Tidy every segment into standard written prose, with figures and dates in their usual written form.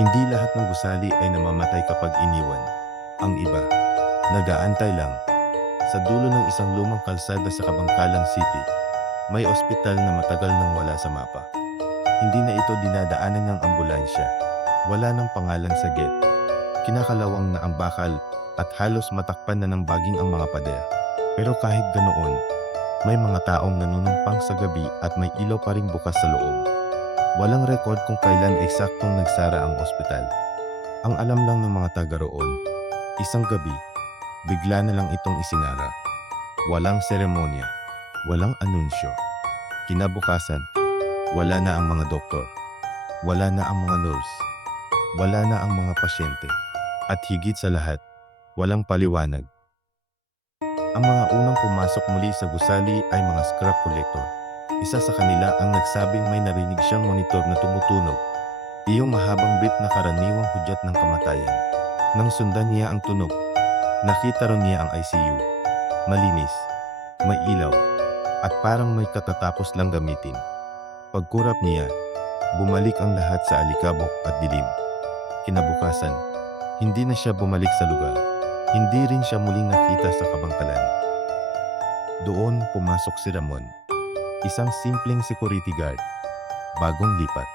Hindi lahat ng gusali ay namamatay kapag iniwan. Ang iba, nag-aantay lang. Sa dulo ng isang lumang kalsada sa Kabangkalan City, may ospital na matagal nang wala sa mapa. Hindi na ito dinadaanan ng ambulansya. Wala ng pangalan sa gate. Kinakalawang na ang bakal at halos matakpan na ng baging ang mga pader. Pero kahit ganoon, may mga taong nanunumpang sa gabi at may ilaw pa ring bukas sa loob. Walang record kung kailan eksaktong nagsara ang ospital. Ang alam lang ng mga taga roon, isang gabi, bigla na lang itong isinara. Walang seremonya, walang anunsyo. Kinabukasan, wala na ang mga doktor, wala na ang mga nurse, wala na ang mga pasyente. At higit sa lahat, walang paliwanag. Ang mga unang pumasok muli sa gusali ay mga scrap collector. Isa sa kanila ang nagsabing may narinig siyang monitor na tumutunog. Iyong mahabang beep na karaniwang hudyat ng kamatayan. Nang sundan niya ang tunog, nakita ron niya ang ICU. Malinis, may ilaw, at parang may katatapos lang gamitin. Pagkurap niya, bumalik ang lahat sa alikabok at dilim. Kinabukasan, hindi na siya bumalik sa lugar. Hindi rin siya muling nakita sa Kabangkalan. Doon pumasok si Ramon, isang simpleng security guard, bagong lipat.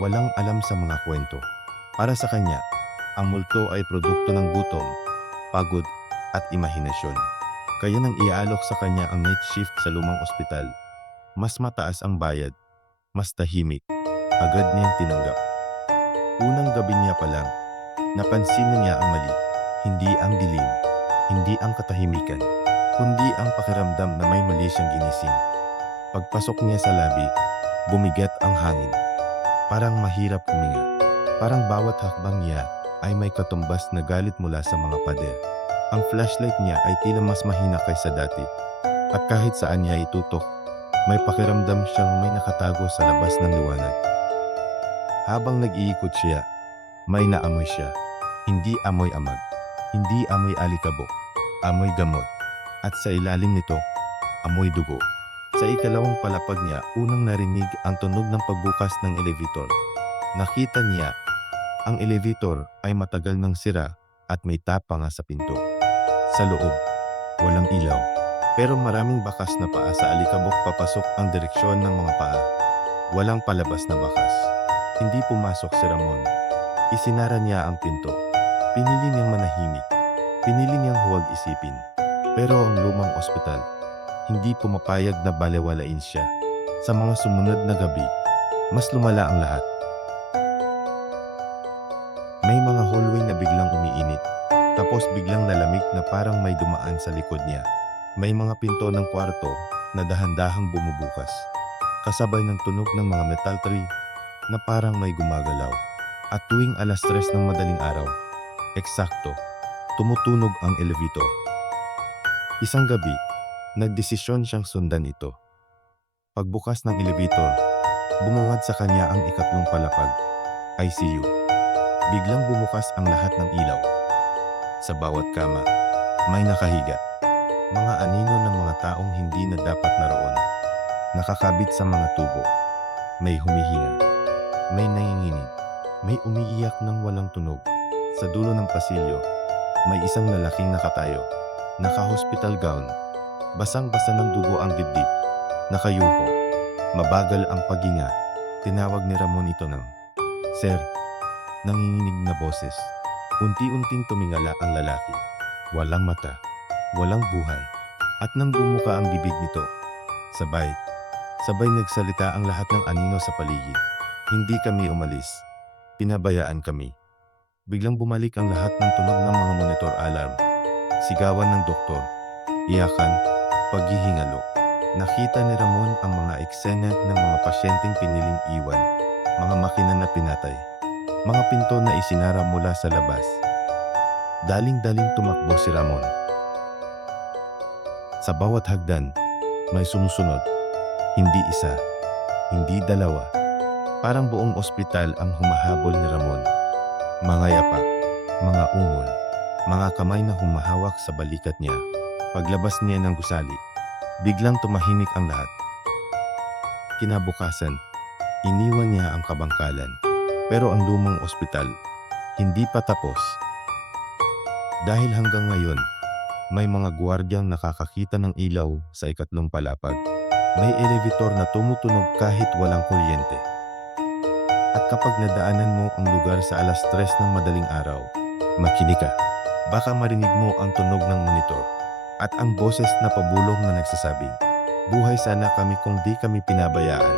Walang alam sa mga kwento. Para sa kanya, ang multo ay produkto ng gutom, pagod, at imahinasyon. Kaya nang iaalok sa kanya ang night shift sa lumang ospital, mas mataas ang bayad, mas tahimik, agad niyang tinanggap. Unang gabi niya pa lang, napansin na niya ang mali. Hindi ang dilim, hindi ang katahimikan, kundi ang pakiramdam na may mali siyang ginising. Pagpasok niya sa labi, bumigat ang hangin. Parang mahirap huminga. Parang bawat hakbang niya ay may katumbas na galit mula sa mga pader. Ang flashlight niya ay tila mas mahina kaysa dati. At kahit saan niya itutok, may pakiramdam siyang may nakatago sa labas ng liwanag. Habang nag-iikot siya, may naamoy siya. Hindi amoy amag. Hindi amoy alikabok, amoy gamot. At sa ilalim nito, amoy dugo. Sa ikalawang palapag niya, unang narinig ang tunog ng pagbukas ng elevator. Nakita niya, ang elevator ay matagal nang sira at may tapa nga sa pinto. Sa loob, walang ilaw. Pero maraming bakas na paa sa alikabok papasok ang direksyon ng mga paa. Walang palabas na bakas. Hindi pumasok si Ramon. Isinara niya ang pinto. Pinili niyang manahimik. Pinili niyang huwag isipin. Pero ang lumang ospital, hindi pumapayag na balewalain siya. Sa mga sumunod na gabi, mas lumala ang lahat. May mga hallway na biglang umiinit. Tapos biglang lalamig na parang may dumaan sa likod niya. May mga pinto ng kwarto na dahan-dahang bumubukas. Kasabay ng tunog ng mga metal tree na parang may gumagalaw. At tuwing 3:00 ng madaling araw, eksakto, tumutunog ang elevator. Isang gabi, nagdesisyon siyang sundan ito. Pagbukas ng elevator, bumungad sa kanya ang ikatlong palapag, ICU. Biglang bumukas ang lahat ng ilaw. Sa bawat kama, may nakahiga. Mga anino ng mga taong hindi na dapat naroon. Nakakabit sa mga tubo. May humihinga. May nanginginig. May umiiyak ng walang tunog. Sa dulo ng pasilyo, may isang lalaking nakatayo. Naka-hospital gown. Basang-basa ng dugo ang dibdib. Nakayuko. Mabagal ang paghinga. Tinawag ni Ramon ito ng, "Sir." Nanginginig na boses. Unti-unting tumingala ang lalaki. Walang mata. Walang buhay. At nang bumuka ang bibig nito, sabay nagsalita ang lahat ng anino sa paligid. "Hindi kami umalis. Pinabayaan kami." Biglang bumalik ang lahat ng tunog ng mga monitor alarm. Sigawan ng doktor. Iyakan. Paghihingalo. Nakita ni Ramon ang mga eksena ng mga pasyenteng piniling iwan. Mga makina na pinatay. Mga pinto na isinara mula sa labas. Daling-daling tumakbo si Ramon. Sa bawat hagdan, may sumusunod. Hindi isa, hindi dalawa. Parang buong ospital ang humahabol ni Ramon. Mga yapak, mga ungol, mga kamay na humahawak sa balikat niya. Paglabas niya ng gusali, biglang tumahimik ang lahat. Kinabukasan, iniwan niya ang kabangkalan. Pero ang lumang ospital, hindi pa tapos. Dahil hanggang ngayon, may mga gwardyang nakakakita ng ilaw sa ikatlong palapag. May elevator na tumutunog kahit walang kuryente. At kapag nadaanan mo ang lugar sa 3:00 ng madaling araw, makinig ka. Baka marinig mo ang tunog ng monitor at ang boses na pabulong na nagsasabing, "Buhay sana kami kung di kami pinabayaan."